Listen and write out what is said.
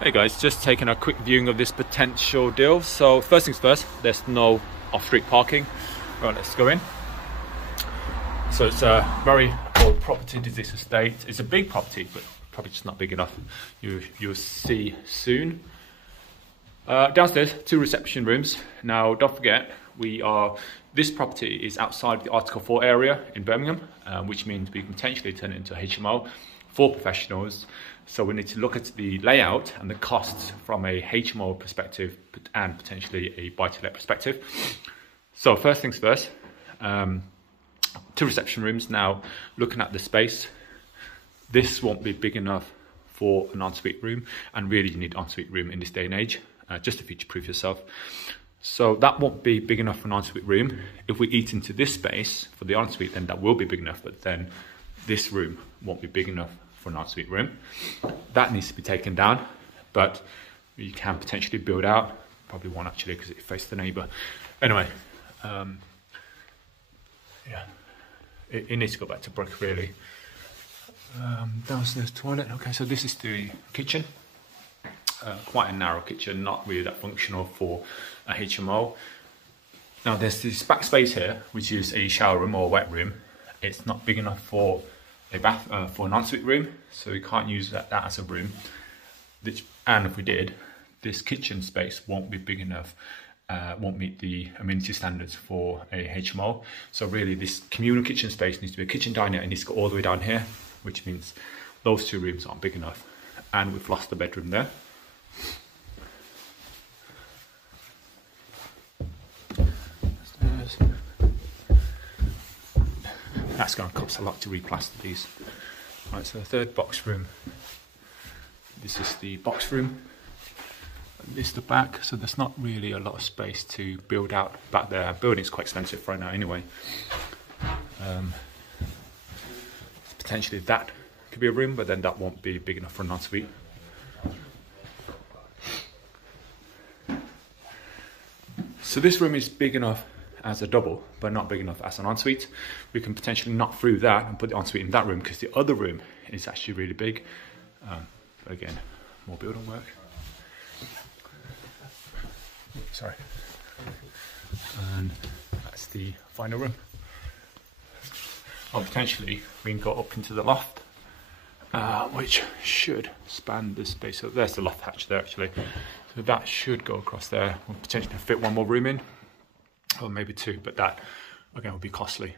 Hey guys, just taking a quick viewing of this potential deal. So first things first, there's no off-street parking. Right, let's go in. So it's a very old property, this estate. It's a big property, but probably just not big enough. You'll see soon. Downstairs, 2 reception rooms. Now, don't forget, this property is outside the Article 4 area in Birmingham, which means we can potentially turn it into a HMO for professionals. So we need to look at the layout and the costs from a HMO perspective and potentially a buy-to-let perspective. So first things first, 2 reception rooms. Now, looking at the space, this won't be big enough for an ensuite room, and really you need an ensuite room in this day and age, just to future-proof yourself. So that won't be big enough for an ensuite room. If we eat into this space for the ensuite, then that will be big enough, but then this room won't be big enough for an ensuite room. That needs to be taken down, but you can potentially build out. Probably won't actually, because it faces the neighbour. Anyway, yeah, it needs to go back to brick really. Downstairs toilet. Okay, so this is the kitchen. Quite a narrow kitchen, not really that functional for a HMO. Now there's this back space here, which is a shower room or a wet room. It's not big enough for a bath, for an ensuite room, so we can't use that as a room. And if we did, this kitchen space won't be big enough, won't meet the amenity standards for a HMO. So really this communal kitchen space needs to be a kitchen diner, and needs to go all the way down here, which means those 2 rooms aren't big enough. And we've lost the bedroom there. That's going to cost a lot to replaster these. Right, so the 3rd box room. This is the box room. This is the back, so there's not really a lot of space to build out back there. Building's quite expensive right now anyway. Potentially that could be a room, but then that won't be big enough for an ensuite. So this room is big enough as a double, but not big enough as an ensuite. We can potentially knock through that and put the ensuite in that room, because the other room is actually really big. But again, more building work. Sorry. And that's the final room. Or potentially we can go up into the loft, which should span the space. So there's the loft hatch there actually. So that should go across there. We'll potentially fit 1 more room in, or maybe 2, but that again would be costly.